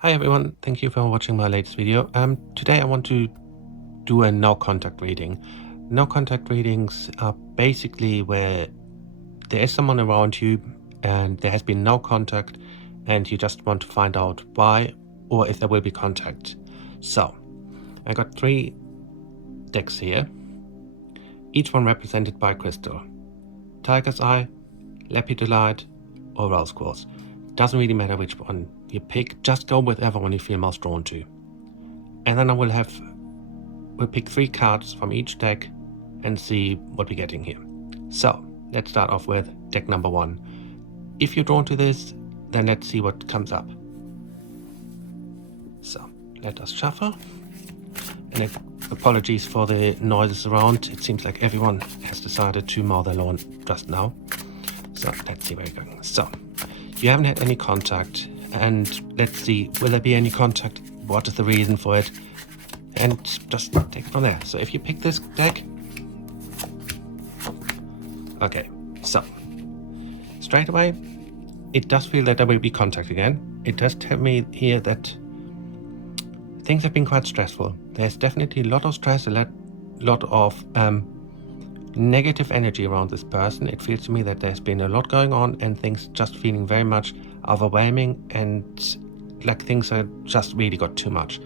Hi everyone, thank you for watching my latest video. Today I want to do a no contact reading. No contact readings are basically where there is someone around you and there has been no contact and you just want to find out why or if there will be contact. So I got 3 decks here, each one represented by a crystal. Tiger's Eye, Lepidolite or Rose Quartz. Doesn't really matter which one you pick, just go with whichever one you feel most drawn to. And then we'll pick 3 cards from each deck and see what we're getting here. So let's start off with deck number 1. If you're drawn to this, then let's see what comes up. So let us shuffle. And apologies for the noises around. It seems like everyone has decided to mow their lawn just now. So let's see where we're going. So you haven't had any contact, and let's see, will there be any contact? What is the reason for it? And just take it from there. So if you pick this deck, okay, so straight away, it does feel that there will be contact again. It does tell me here that things have been quite stressful. There's definitely a lot of stress, a lot of negative energy around this person. It feels to me that there's been a lot going on and things just feeling very much overwhelming and like things are just really got too much.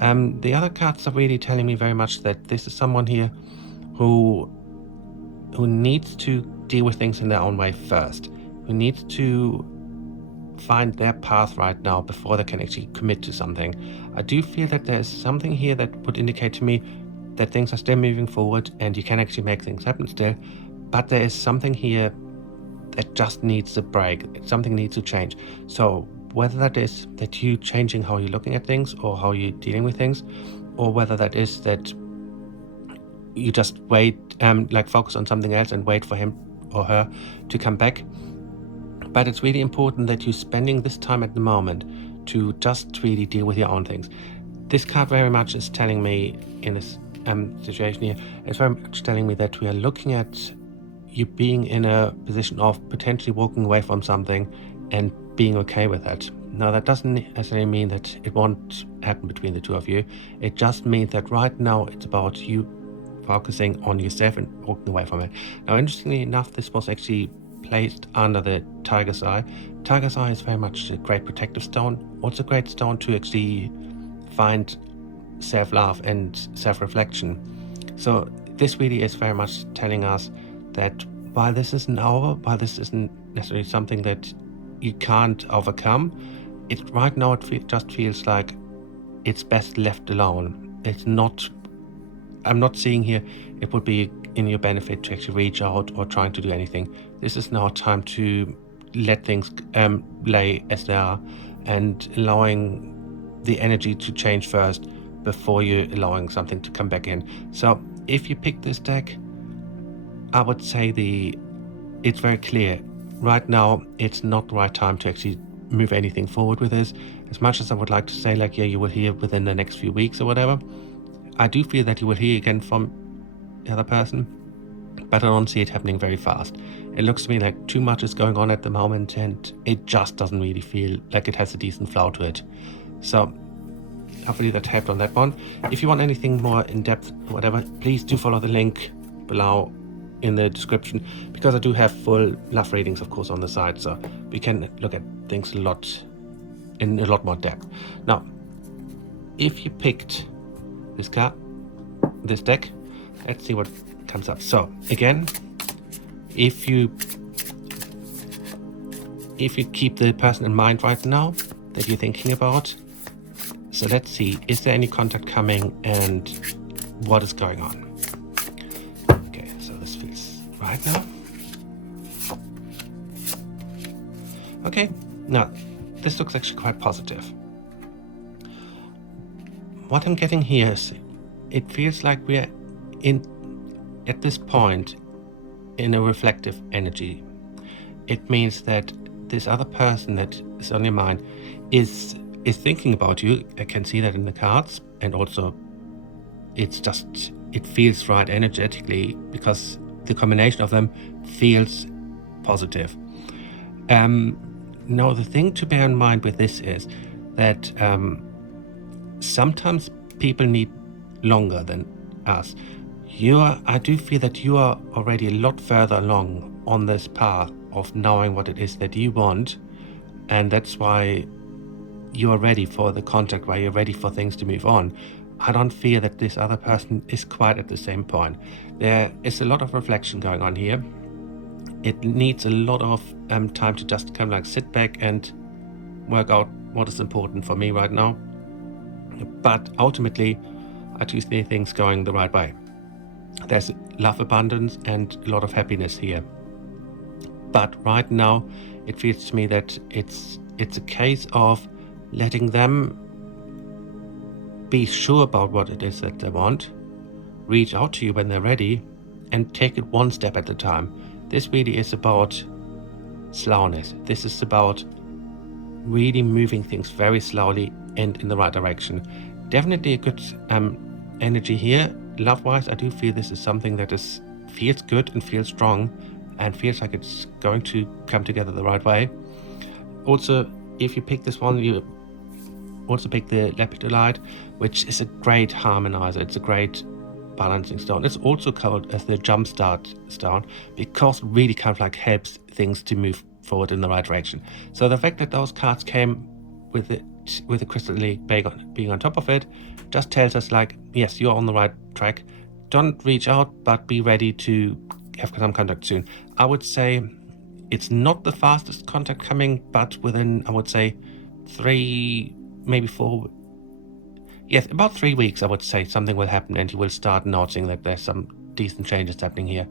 The other cards are really telling me very much that this is someone here who needs to deal with things in their own way first, who needs to find their path right now before they can actually commit to something. I do feel that there's something here that would indicate to me that things are still moving forward and you can actually make things happen still, but there is something here that just needs a break. Something needs to change. So whether that is that you changing how you're looking at things or how you're dealing with things, or whether that is that you just wait, like focus on something else and wait for him or her to come back. But it's really important that you're spending this time at the moment to just really deal with your own things. This card very much is telling me in this situation here, it's very much telling me that we are looking at you being in a position of potentially walking away from something and being okay with that. Now that doesn't necessarily mean that it won't happen between the two of you. It just means that right now it's about you focusing on yourself and walking away from it. Now interestingly enough, this was actually placed under the Tiger's Eye. Tiger's Eye is very much a great protective stone, also a great stone to actually find self-love and self-reflection. So this really is very much telling us that while this isn't over, while this isn't necessarily something that you can't overcome, right now it just feels like it's best left alone. I'm not seeing here it would be in your benefit to actually reach out or trying to do anything. This is now time to let things lay as they are and allowing the energy to change first before you're allowing something to come back in. So if you pick this deck, I would say it's very clear. Right now, it's not the right time to actually move anything forward with this. As much as I would like to say like, yeah, you will hear within the next few weeks or whatever, I do feel that you will hear again from the other person, but I don't see it happening very fast. It looks to me like too much is going on at the moment and it just doesn't really feel like it has a decent flow to it. So hopefully that helped on that one. If you want anything more in depth or whatever, please do follow the link below in the description, because I do have full love readings of course on the side, so we can look at things in a lot more depth. Now if you picked this deck, let's see what comes up. So again, if you keep the person in mind right now that you're thinking about, so let's see, is there any contact coming and what is going on? Okay, so this feels right now. Okay, now this looks actually quite positive. What I'm getting here is it feels like we're at this point in a reflective energy. It means that this other person that is on your mind is thinking about you. I can see that in the cards, and also it feels right energetically because the combination of them feels positive. Now the thing to bear in mind with this is that sometimes people need longer than us. I do feel that you are already a lot further along on this path of knowing what it is that you want, and that's why you are ready for the contact, why you're ready for things to move on. I don't feel that this other person is quite at the same point. There is a lot of reflection going on here. It needs a lot of time to just kind of like sit back and work out what is important for me right now. But ultimately, I do see things going the right way. There's love abundance and a lot of happiness here. But right now, it feels to me that it's a case of letting them be sure about what it is that they want, reach out to you when they're ready, and take it one step at a time. This really is about slowness. This is about really moving things very slowly and in the right direction. Definitely a good energy here. Love-wise, I do feel this is something that feels good and feels strong and feels like it's going to come together the right way. Also, if you pick this one, you also pick the lepidolite, which is a great harmonizer. It's a great balancing stone. It's also called as the jumpstart stone because it really kind of like helps things to move forward in the right direction. So the fact that those cards came with the crystal lily being on top of it just tells us like, yes, you're on the right track. Don't reach out, but be ready to have some contact soon. I would say it's not the fastest contact coming, but within, I would say, 3, maybe 4, yes, about 3 weeks, I would say something will happen and you will start noticing that there's some decent changes happening here.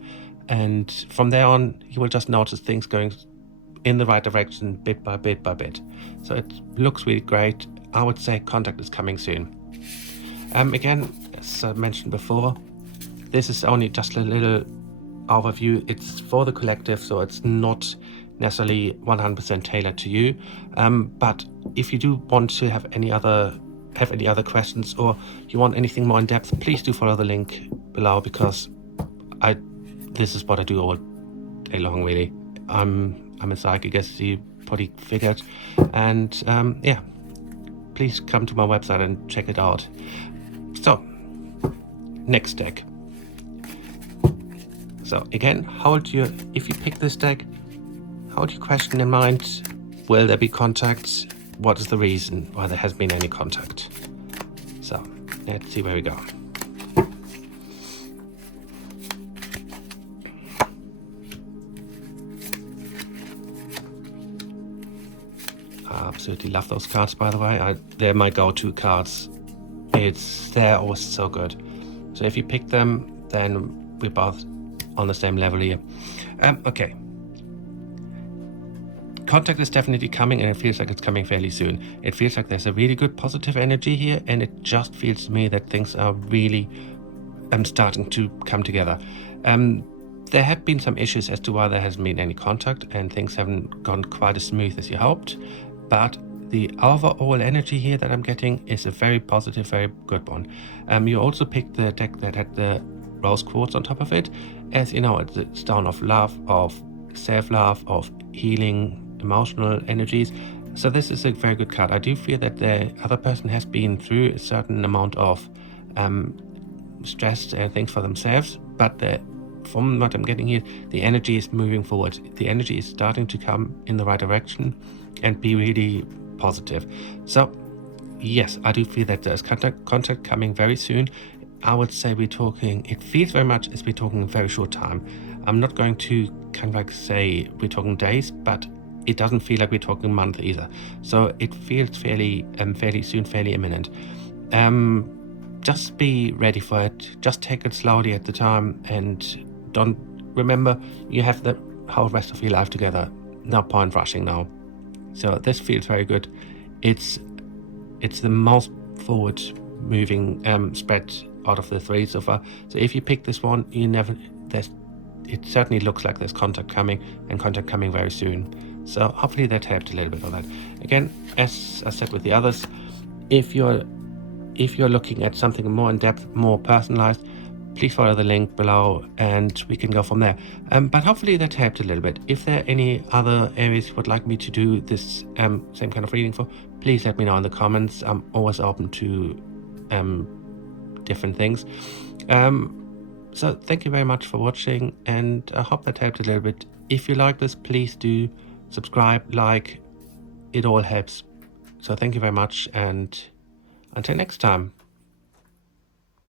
And from there on, you will just notice things going in the right direction bit by bit by bit. So it looks really great. I would say contact is coming soon. Again, as I mentioned before, this is only just a little overview. It's for the collective, so it's not necessarily 100% tailored to you. But if you do want to have any other questions or you want anything more in depth, please do follow the link below because this is what I do all day long, really. I'm a psychic, as you probably figured, and yeah, please come to my website and check it out. So, next deck. So again, if you pick this deck, hold your question in mind. Will there be contact? What is the reason why there has been any contact? So let's see where we go. I absolutely love those cards, by the way. They're my go-to cards. They're always so good. So if you pick them, then we're both on the same level here. Okay. Contact is definitely coming, and it feels like it's coming fairly soon. It feels like there's a really good positive energy here, and it just feels to me that things are really starting to come together. There have been some issues as to why there hasn't been any contact, and things haven't gone quite as smooth as you hoped, but the overall energy here that I'm getting is a very positive, very good one. You also picked the deck that had the rose quartz on top of it. As you know, it's a stone of love, of self-love, of healing, emotional energies. So this is a very good card. I do feel that the other person has been through a certain amount of stress and things for themselves, but from what I'm getting here, the energy is moving forward. The energy is starting to come in the right direction and be really positive. So yes, I do feel that there's contact coming very soon. I would say it feels very much as we're talking a very short time. I'm not going to kind of like say we're talking days, but it doesn't feel like we're talking months either. So it feels fairly soon, fairly imminent. Just be ready for it. Just take it slowly at the time, and remember you have the whole rest of your life together. No point rushing now. So this feels very good. It's the most forward moving spread out of the 3 so far. So if you pick this one, it certainly looks like there's contact coming, and contact coming very soon. So hopefully that helped a little bit on that. Again, as I said with the others, if you're looking at something more in depth, more personalized, please follow the link below and we can go from there. But hopefully that helped a little bit. If there are any other areas you would like me to do this same kind of reading for, please let me know in the comments. I'm always open to different things. So thank you very much for watching, and I hope that helped a little bit. If you like this, please do subscribe, like, it all helps. So thank you very much, and until next time.